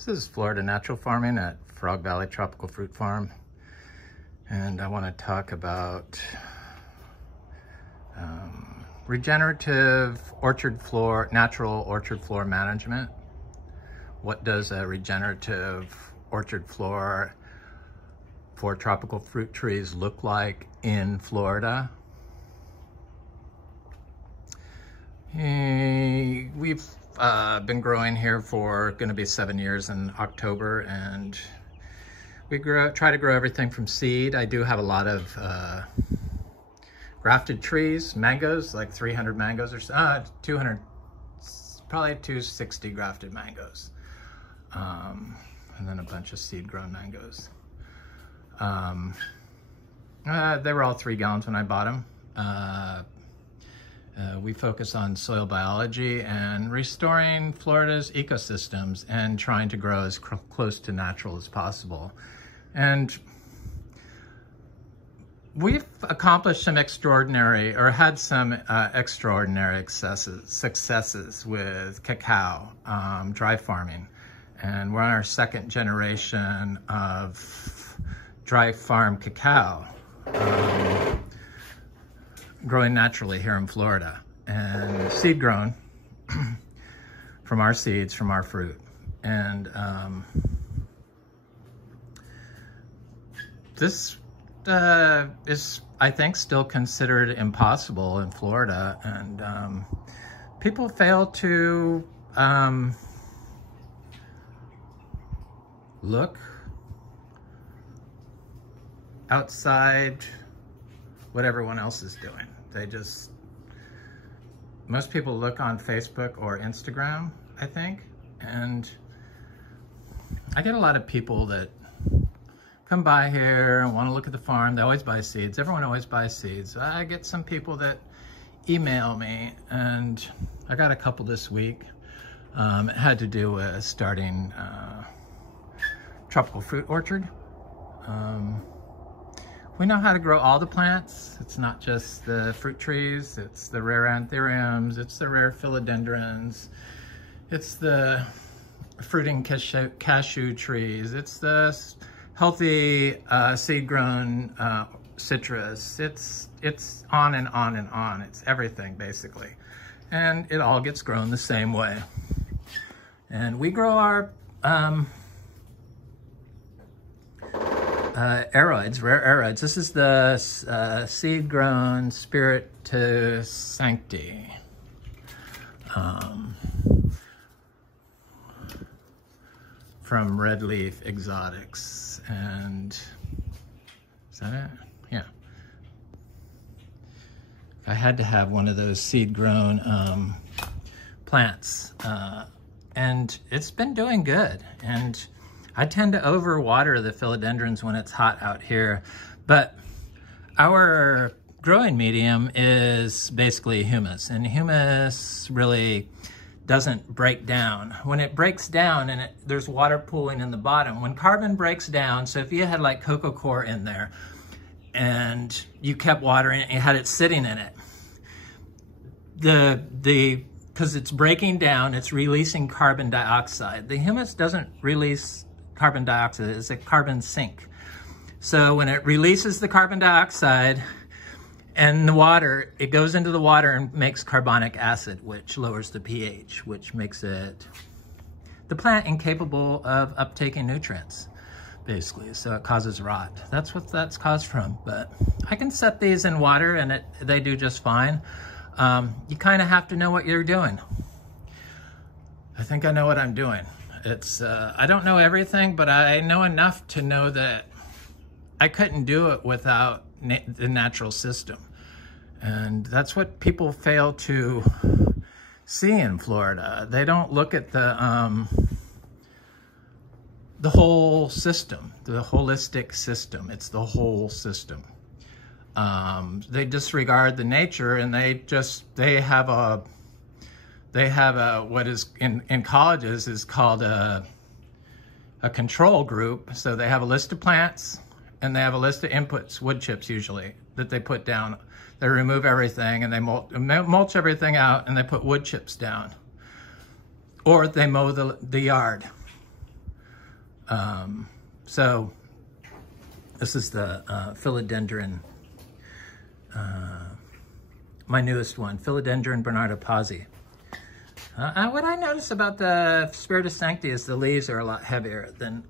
This is Florida Natural Farming at Frog Valley Tropical Fruit Farm, and I want to talk about regenerative orchard floor, natural orchard floor management. What does a regenerative orchard floor for tropical fruit trees look like in Florida? We've been growing here for going to be 7 years in October, and we try to grow everything from seed. I do have a lot of grafted trees, mangoes, like 300 mangoes or so, 200, probably 260 grafted mangoes, and then a bunch of seed grown mangoes. They were all 3 gallons when I bought them. We focus on soil biology and restoring Florida's ecosystems and trying to grow as close to natural as possible. And we've accomplished some extraordinary, or had some extraordinary successes with cacao, dry farming. And we're on our 2nd generation of dry farm cacao. Growing naturally here in Florida and seed grown from our seeds, from our fruit. And this is, I think, still considered impossible in Florida, and people fail to look outside what everyone else is doing. Most people look on Facebook or Instagram, I think, and I get a lot of people that come by here and want to look at the farm. They always buy seeds. Everyone always buys seeds. I get some people that email me, and I got a couple this week. It had to do with starting tropical fruit orchard. We know how to grow all the plants. It's not just the fruit trees, it's the rare anthuriums, it's the rare philodendrons, it's the fruiting cashew trees, it's the healthy seed-grown citrus. It's on and on and on. It's everything, basically. And it all gets grown the same way. And we grow our aroids, rare aroids. This is the seed-grown Spiritus Sancti. From Red Leaf Exotics. And is that it? Yeah. I had to have one of those seed-grown plants. And it's been doing good. And I tend to overwater the philodendrons when it's hot out here, but our growing medium is basically humus, and humus really doesn't break down. When it breaks down and there's water pooling in the bottom, when carbon breaks down, so if you had like cocoa coir in there and you kept watering it, you had it sitting in it, because it's breaking down, it's releasing carbon dioxide. The humus doesn't release carbon dioxide, it's a carbon sink. So when it releases the carbon dioxide and the water, it goes into the water and makes carbonic acid, which lowers the pH, which makes the plant incapable of uptaking nutrients, basically. So it causes rot. That's what that's caused from. But I can set these in water and they do just fine. You kind of have to know what you're doing. I think I know what I'm doing. I don't know everything, but I know enough to know that I couldn't do it without the natural system. And that's what people fail to see in Florida. They don't look at the whole system, the holistic system. It's the whole system. They disregard the nature, and they have what is in colleges is called a control group. So they have a list of plants and they have a list of inputs, wood chips usually, that they put down. They remove everything and they mulch everything out, and they put wood chips down. Or they mow the yard. So this is the Philodendron, my newest one, Philodendron Bernardopozzi. What I notice about the Spiritus Sancti is the leaves are a lot heavier than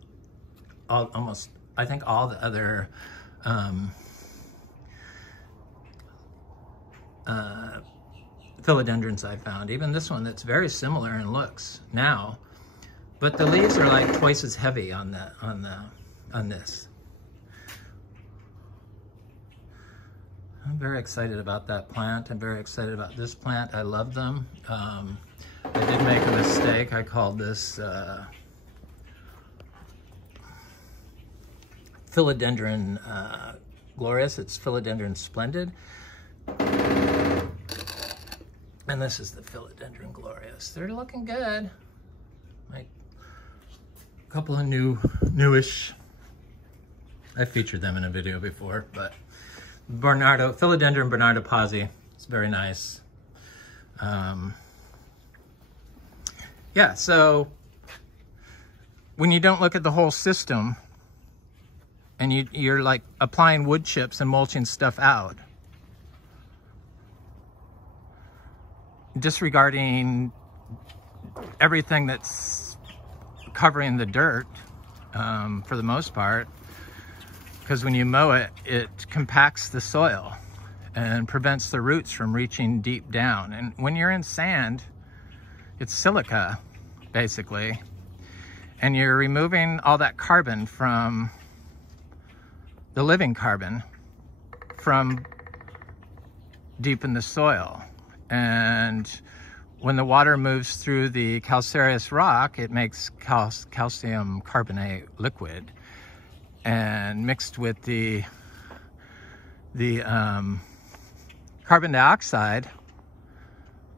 almost, I think, all the other philodendrons I found. Even this one that's very similar in looks now, but the leaves are like twice as heavy on this. I'm very excited about that plant. I'm very excited about this plant. I love them. I did make a mistake. I called this Philodendron glorious. It's Philodendron splendid. And this is the Philodendron glorious. They're looking good. Like a couple of newish. I featured them in a video before, but Philodendron Bernardopozzi. It's very nice. Yeah, so when you don't look at the whole system and you're like applying wood chips and mulching stuff out, disregarding everything that's covering the dirt for the most part, because when you mow it, it compacts the soil and prevents the roots from reaching deep down. And when you're in sand, it's silica, basically, and you're removing all that carbon from the living carbon from deep in the soil. And when the water moves through the calcareous rock, it makes calcium carbonate liquid, and mixed with the carbon dioxide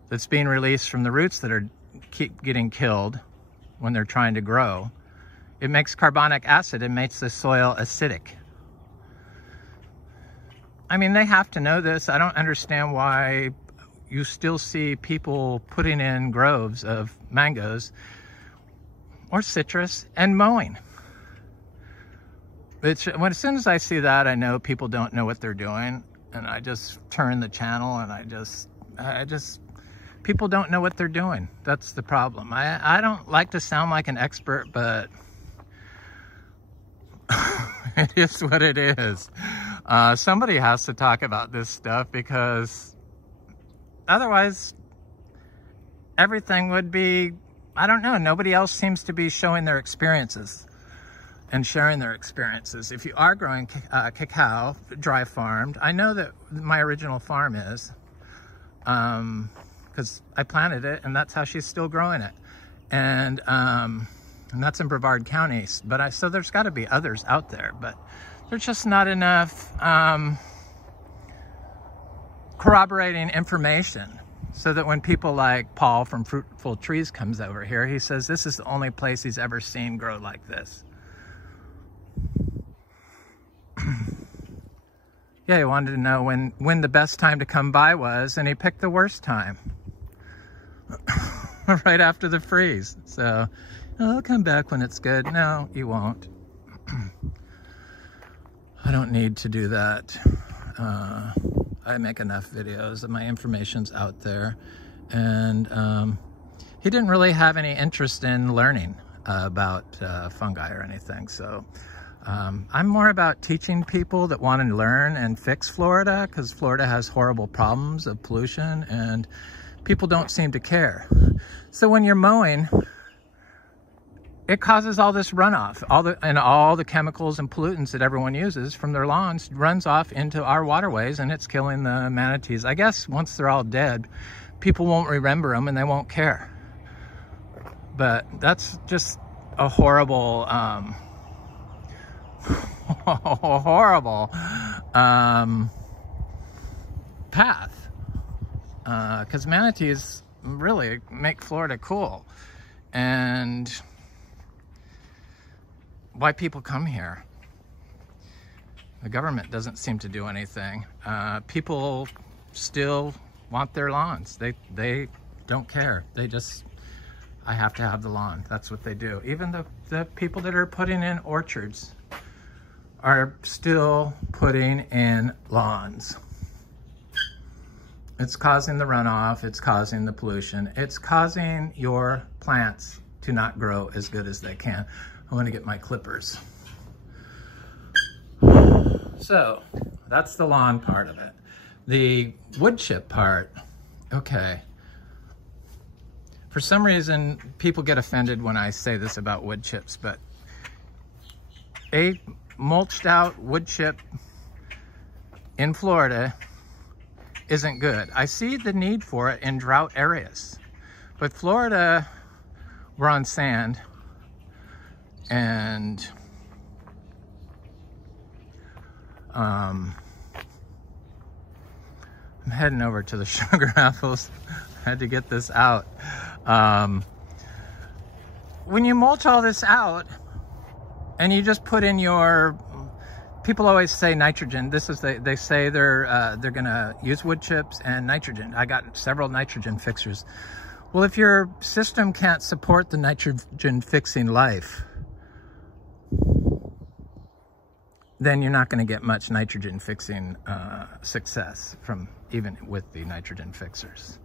that's being released from the roots that keep getting killed when they're trying to grow, it makes carbonic acid and makes the soil acidic. I mean, they have to know this. I don't understand why you still see people putting in groves of mangoes or citrus and mowing. As soon as I see that, I know people don't know what they're doing, and I just turn the channel, and I just people don't know what they're doing. That's the problem. I don't like to sound like an expert, but it is what it is. Somebody has to talk about this stuff, because otherwise everything would be, I don't know, nobody else seems to be showing their experiences and sharing their experiences. If you are growing cacao, dry farmed, I know that my original farm is, because I planted it, and that's how she's still growing it. And that's in Brevard County. But so there's got to be others out there, but there's just not enough corroborating information, so that when people like Paul from Fruitful Trees comes over here, he says this is the only place he's ever seen grow like this. Yeah, he wanted to know when the best time to come by was, and he picked the worst time. Right after the freeze. So, I'll come back when it's good. No, you won't. I don't need to do that. I make enough videos, and my information's out there. And he didn't really have any interest in learning about fungi or anything. So I'm more about teaching people that want to learn and fix Florida, because Florida has horrible problems of pollution, and people don't seem to care. So when you're mowing, it causes all this runoff, all the chemicals and pollutants that everyone uses from their lawns runs off into our waterways, and it's killing the manatees. I guess once they're all dead, people won't remember them and they won't care. But that's just a horrible, horrible path. Because manatees really make Florida cool. And why people come here. The government doesn't seem to do anything. People still want their lawns. They don't care. They just I have to have the lawn. That's what they do. Even the people that are putting in orchards are still putting in lawns. It's causing the runoff, it's causing the pollution, it's causing your plants to not grow as good as they can. I want to get my clippers. So that's the lawn part of it. The wood chip part, okay. For some reason, people get offended when I say this about wood chips, but a mulched out wood chip in Florida isn't good. I see the need for it in drought areas, but Florida, we're on sand, and I'm heading over to the sugar apples. I had to get this out. When you mulch all this out and you just put in your, people always say nitrogen. This is they say they're gonna use wood chips and nitrogen. I got several nitrogen fixers. Well, if your system can't support the nitrogen fixing life, then you're not going to get much nitrogen fixing success from even with the nitrogen fixers.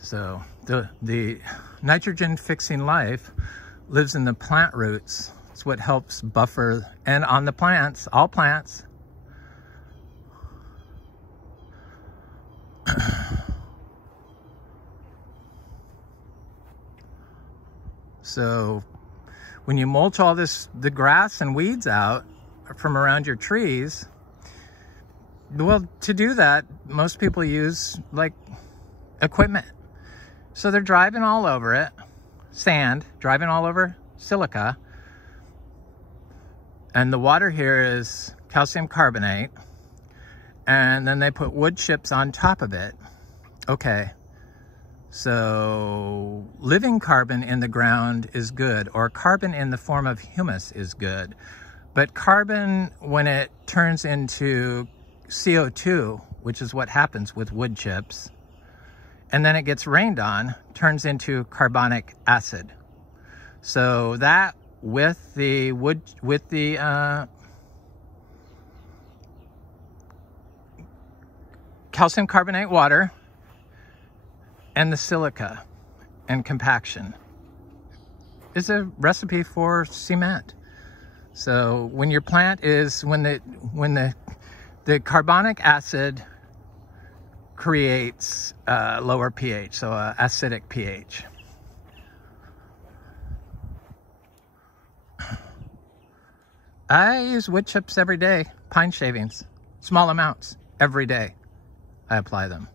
So the nitrogen fixing life lives in the plant roots. It's what helps buffer, and on the plants, all plants. So when you mulch all this, the grass and weeds out from around your trees, well, to do that, most people use like equipment. So they're driving all over it, sand, driving all over silica. And the water here is calcium carbonate. And then they put wood chips on top of it. Okay. So living carbon in the ground is good, or carbon in the form of humus is good. But carbon, when it turns into CO2, which is what happens with wood chips, and then it gets rained on, turns into carbonic acid. So that with the calcium carbonate water and the silica and compaction is a recipe for cement. So when your plant is, when the carbonic acid creates lower pH, so acidic pH. I use wood chips every day, pine shavings, small amounts every day. I apply them.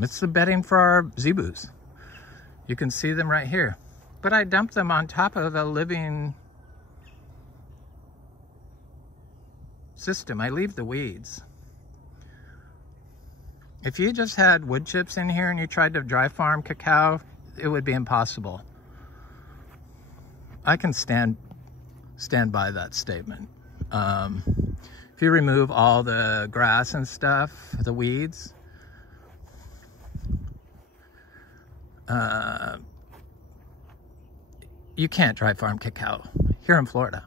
It's the bedding for our zebus. You can see them right here. But I dump them on top of a living system. I leave the weeds. If you just had wood chips in here and you tried to dry farm cacao, it would be impossible. I can stand by that statement. If you remove all the grass and stuff, the weeds, you can't dry farm cacao here in Florida.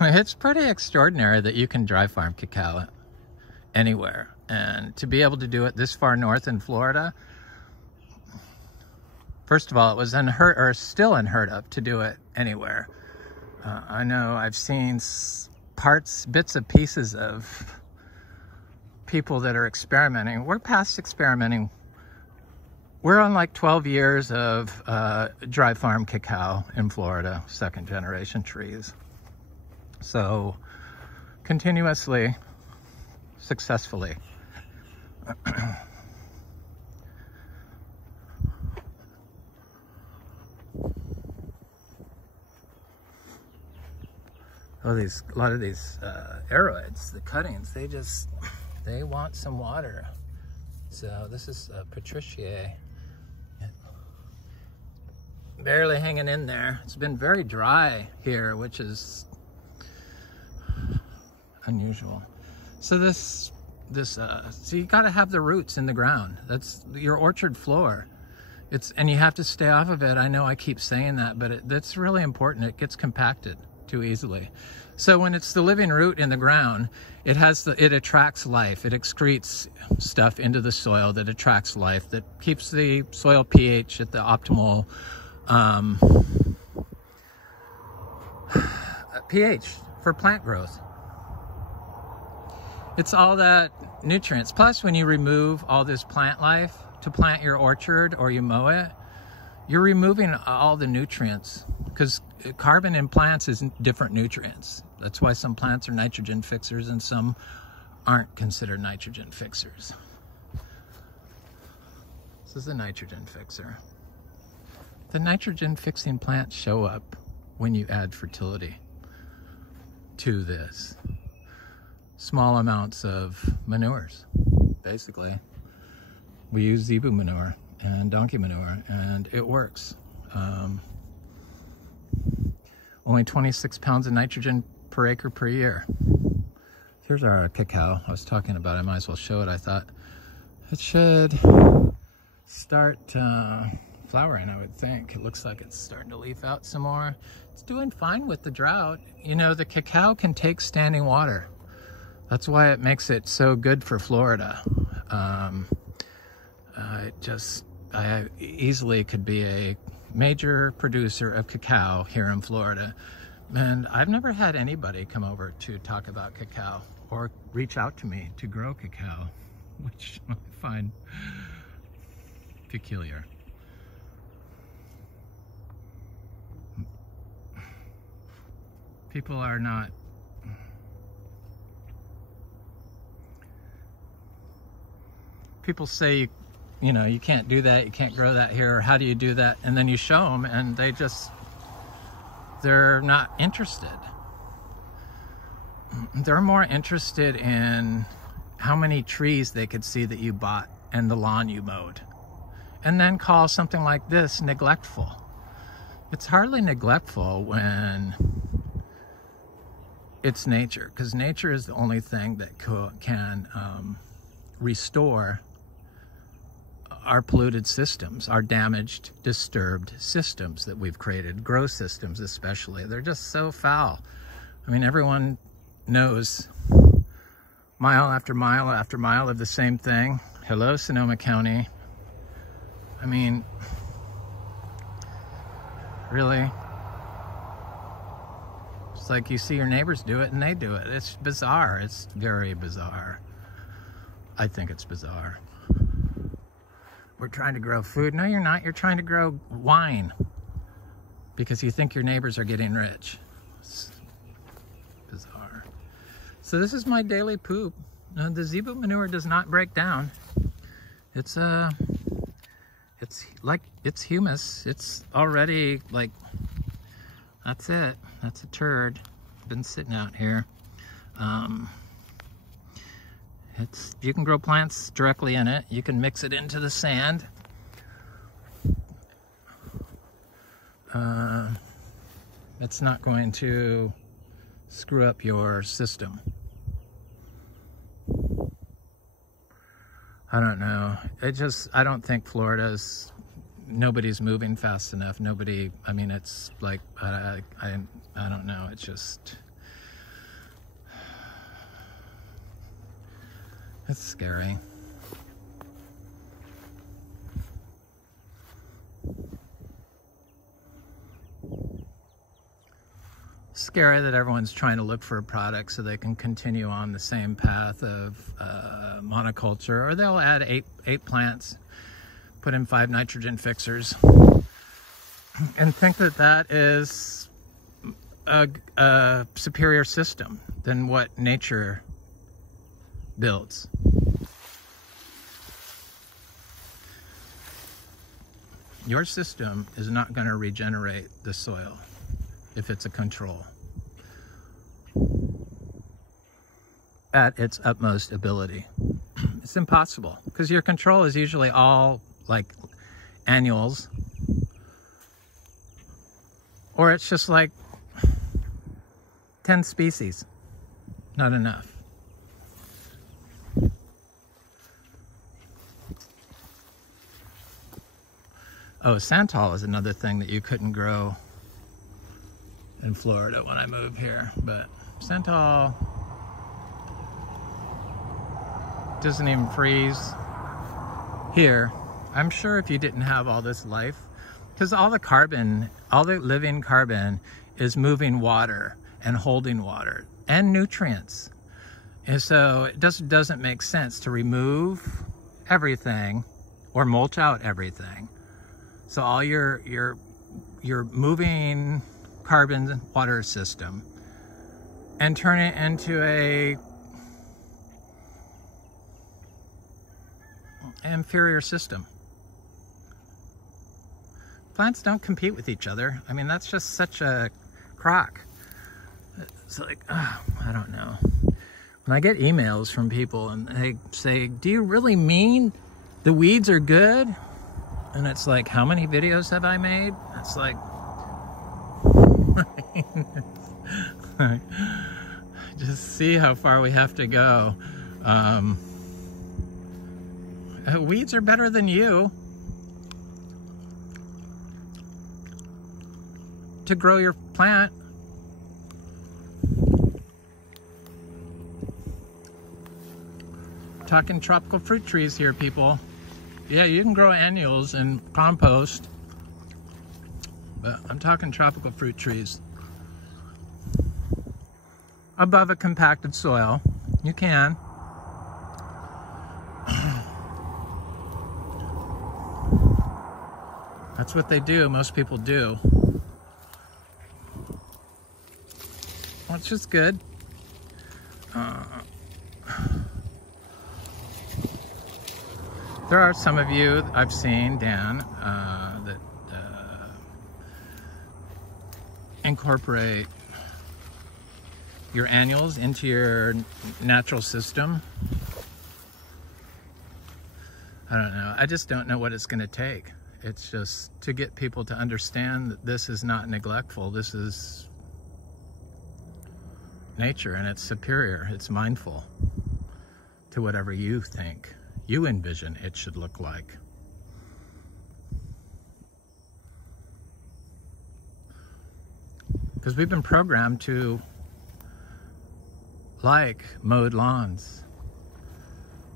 It's pretty extraordinary that you can dry farm cacao anywhere, and to be able to do it this far north in Florida. First of all, it was still unheard of to do it anywhere. I know I've seen bits and pieces of people that are experimenting. We're past experimenting. We're on like 12 years of dry farm cacao in Florida, second generation trees. So continuously, successfully. A lot of these aroids, the cuttings, they want some water. So this is Patriciae, barely hanging in there. It's been very dry here, which is unusual. So this so you got to have the roots in the ground. That's your orchard floor. And you have to stay off of it. I know I keep saying that, but that's really important. It gets compacted too easily. So when it's the living root in the ground, it attracts life. It excretes stuff into the soil that attracts life, that keeps the soil pH at the optimal pH for plant growth. It's all that nutrients. Plus, when you remove all this plant life to plant your orchard or you mow it, you're removing all the nutrients, because carbon in plants is different nutrients. That's why some plants are nitrogen fixers and some aren't considered nitrogen fixers. This is a nitrogen fixer. The nitrogen fixing plants show up when you add fertility to this. Small amounts of manures, basically. We use zebu manure and donkey manure, and it works. Only 26 pounds of nitrogen per acre per year. Here's our cacao I was talking about. I might as well show it. I thought it should start flowering, I would think. It looks like it's starting to leaf out some more. It's doing fine with the drought. You know, the cacao can take standing water. That's why it makes it so good for Florida. I easily could be a major producer of cacao here in Florida. And I've never had anybody come over to talk about cacao or reach out to me to grow cacao, which I find peculiar. People are not people say, you know, you can't do that, you can't grow that here, or how do you do that? And then you show them and they're not interested. They're more interested in how many trees they could see that you bought and the lawn you mowed, and then call something like this neglectful. It's hardly neglectful when it's nature, because nature is the only thing that can restore our polluted systems, our damaged, disturbed systems that we've created, grow systems especially. They're just so foul. I mean, everyone knows mile after mile after mile of the same thing. Hello, Sonoma County. I mean, really? It's like you see your neighbors do it and they do it. It's bizarre. It's very bizarre. I think it's bizarre. We're trying to grow food. No, you're not. You're trying to grow wine because you think your neighbors are getting rich. It's bizarre. So this is my daily poop. The zebu manure does not break down. It's humus. It's already like, that's it. That's a turd. Been sitting out here. You can grow plants directly in it. You can mix it into the sand. It's not going to screw up your system. I don't know. I don't think nobody's moving fast enough. Nobody, I mean, it's like, I don't know. It's just, it's scary. Scary that everyone's trying to look for a product so they can continue on the same path of monoculture, or they'll add eight plants, put in 5 nitrogen fixers, and think that that is a superior system than what nature builds. Your system is not going to regenerate the soil if it's a control at its utmost ability. It's impossible, because your control is usually all like annuals, or it's just like 10 species. Not enough. Oh, santal is another thing that you couldn't grow in Florida when I moved here, but santal doesn't even freeze here. I'm sure if you didn't have all this life, because all the carbon, all the living carbon is moving water and holding water and nutrients. And so it doesn't make sense to remove everything or mulch out everything. So all your moving carbon water system and turn it into a inferior system. Plants don't compete with each other. I mean, that's just such a crock. It's like, I don't know. When I get emails from people and they say, do you really mean the weeds are good? And it's like, how many videos have I made? It's like, just see how far we have to go. Weeds are better than you to grow your plant. Talking tropical fruit trees here, people. Yeah, you can grow annuals in compost, but I'm talking tropical fruit trees. Above a compacted soil, you can. That's what they do, most people do. Which is good. There are some of you I've seen, Dan, that incorporate your annuals into your natural system. I don't know. I just don't know what it's going to take. It's just to get people to understand that this is not neglectful. This is nature, and it's superior. It's mindful to whatever you think, you envision it should look like. Because we've been programmed to like mowed lawns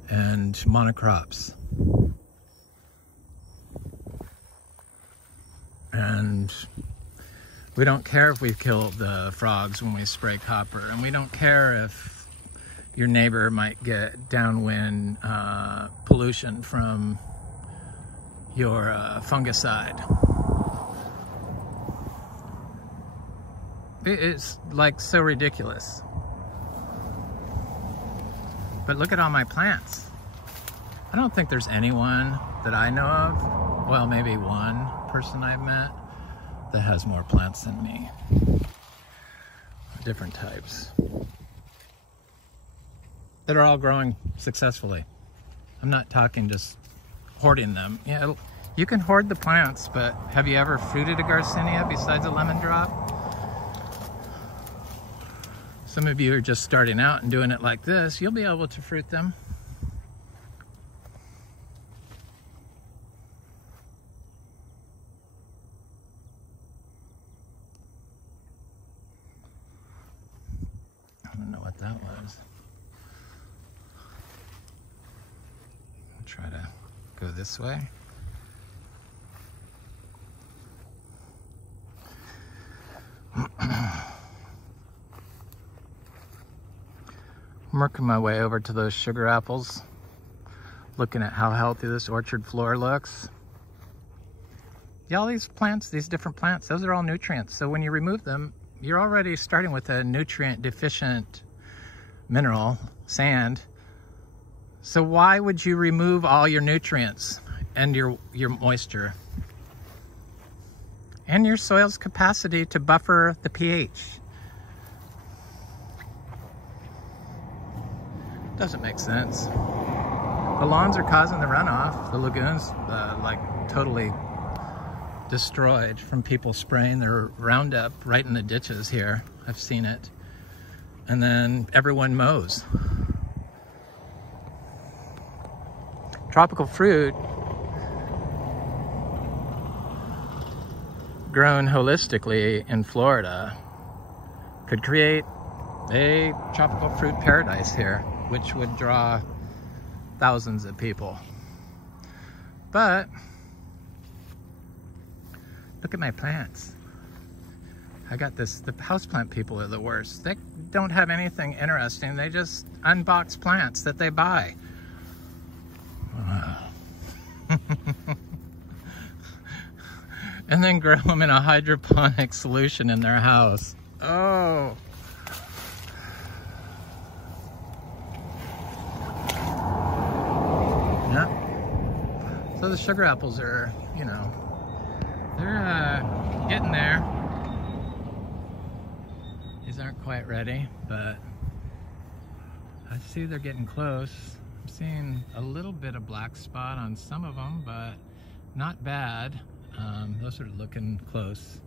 and monocrops. And we don't care if we kill the frogs when we spray copper, and we don't care if your neighbor might get downwind pollution from your fungicide. It's like so ridiculous. But look at all my plants. I don't think there's anyone that I know of, well, maybe one person I've met, that has more plants than me. Different types. That are all growing successfully. I'm not talking just hoarding them. Yeah, you can hoard the plants, but have you ever fruited a Garcinia besides a lemon drop? Some of you are just starting out and doing it like this. You'll be able to fruit them. I don't know what that was. I'll try to go this way. I'm working my way over to those sugar apples, looking at how healthy this orchard floor looks. Yeah, all these plants, these different plants, those are all nutrients. So when you remove them, you're already starting with a nutrient deficient mineral, sand. So why would you remove all your nutrients and your moisture and your soil's capacity to buffer the pH? Doesn't make sense. The lawns are causing the runoff. The lagoons, like totally destroyed from people spraying their Roundup right in the ditches here. I've seen it. And then everyone mows. Tropical fruit grown holistically in Florida, could create a tropical fruit paradise here, which would draw thousands of people. But look at my plants. I got this, the houseplant people are the worst. They don't have anything interesting. They just unbox plants that they buy. And then grow them in a hydroponic solution in their house. Oh. Yeah. So the sugar apples are, you know, they're getting there. These aren't quite ready, but I see they're getting close. I'm seeing a little bit of black spot on some of them, but not bad. Those are looking close.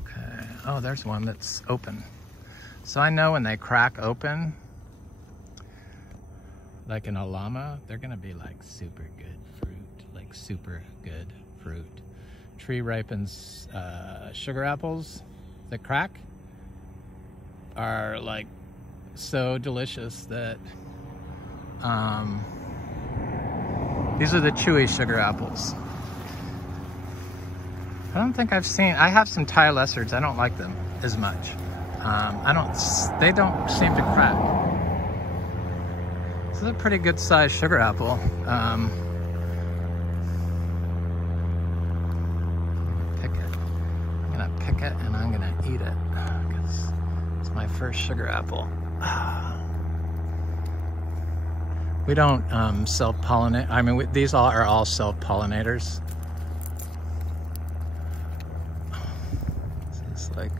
Okay. Oh, there's one that's open. So I know when they crack open, like an alama, they're gonna be like super good fruit, like super good fruit. Tree ripens sugar apples that crack are like so delicious that these are the chewy sugar apples. I don't think I've seen, I have some Thai lizards, I don't like them as much. They don't seem to crack. This is a pretty good sized sugar apple. Pick it and I'm gonna eat it because it's my first sugar apple. We don't self-pollinate. I mean, these are all self-pollinators. It's like,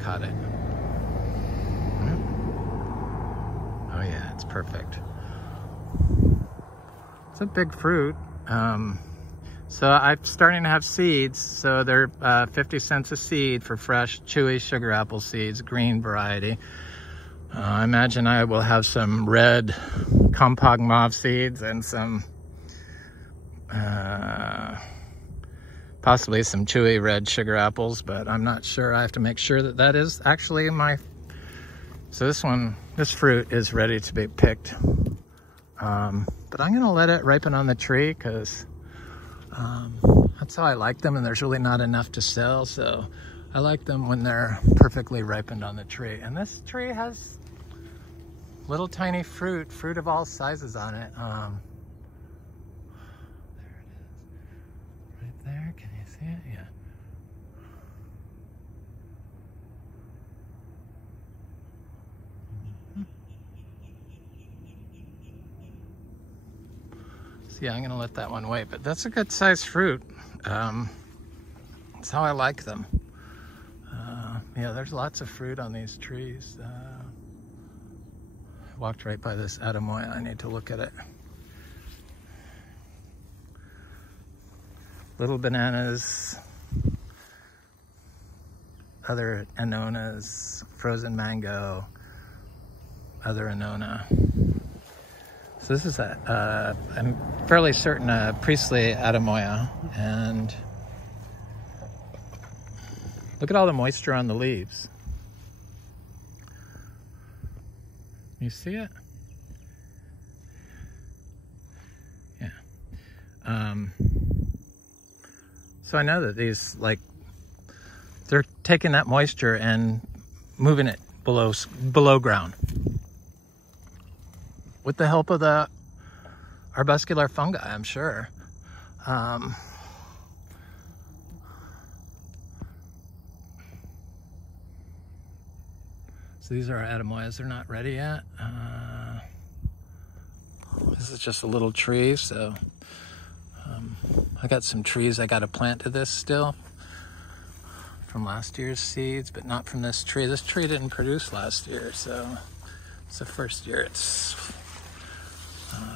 caught it. Oh yeah, it's perfect. It's a big fruit. So I'm starting to have seeds. So they're 50 cents a seed for fresh, chewy sugar apple seeds, green variety. I imagine I will have some red Compog Mauve seeds and some, possibly some chewy red sugar apples, but I'm not sure. I have to make sure that that is actually my, so this fruit is ready to be picked. But I'm gonna let it ripen on the tree because that's how I like them, and there's really not enough to sell, so I like them when they're perfectly ripened on the tree. And this tree has little tiny fruit of all sizes on it. There it is, right there. Can you see it? Yeah. So yeah, I'm gonna let that one wait, but that's a good sized fruit. That's how I like them. Yeah, there's lots of fruit on these trees. I walked right by this Adamoya. I need to look at it. Little bananas, other annonas, frozen mango, other annona. So this is I'm fairly certain a Priestley Adamoya, and look at all the moisture on the leaves. You see it? Yeah. So I know that these, like, they're taking that moisture and moving it below ground with the help of the arbuscular fungi, I'm sure. So these are our Adamoyas. They're not ready yet. This is just a little tree, so I got some trees I got to plant to this still from last year's seeds, but not from this tree. This tree didn't produce last year, so it's the first year it's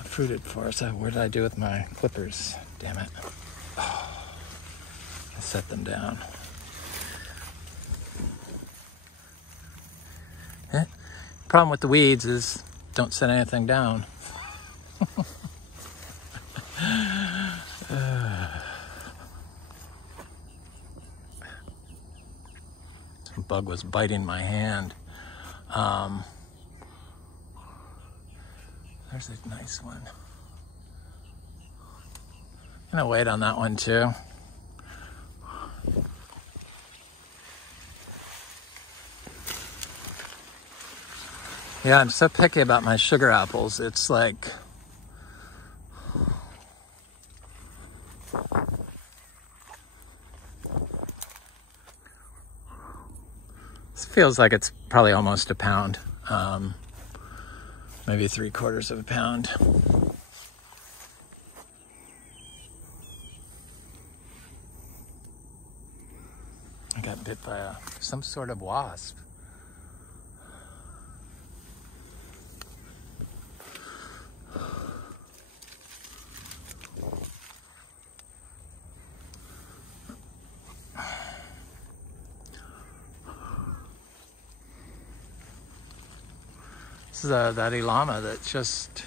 fruited for us. What did I do with my clippers? Damn it. Oh, I set them down. Problem with the weeds is don't set anything down. bug was biting my hand. There's a nice one. I'm gonna wait on that one too. Yeah, I'm so picky about my sugar apples. It's like, this feels like it's probably almost a pound, maybe 3/4 of a pound. I got bit by some sort of wasp. This is that llama that just,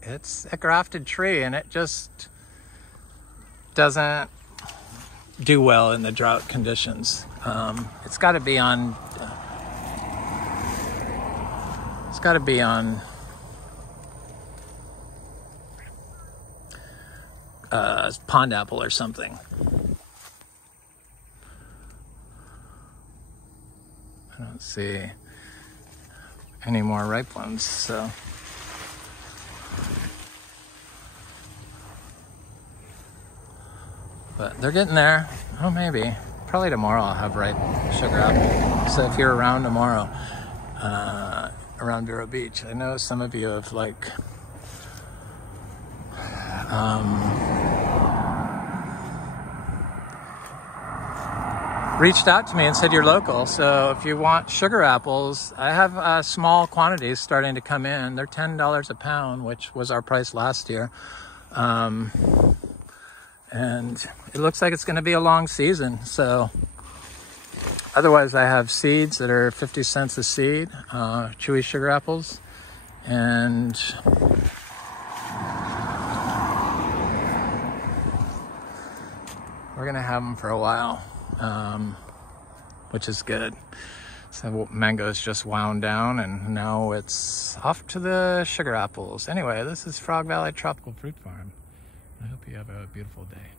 it's a grafted tree and it just doesn't do well in the drought conditions. It's got to be on, pond apple or something. I don't see any more ripe ones, so. But they're getting there. Oh, maybe. Probably tomorrow I'll have ripe sugar apple. So if you're around tomorrow, around Vero Beach, I know some of you have like, reached out to me and said you're local, so if you want sugar apples, I have small quantities starting to come in. They're $10 a pound, which was our price last year. And it looks like it's going to be a long season. So otherwise I have seeds that are 50 cents a seed, chewy sugar apples, and we're going to have them for a while. Which is good. So mango's just wound down and now it's off to the sugar apples. Anyway, this is Frog Valley Tropical Fruit Farm. I hope you have a beautiful day.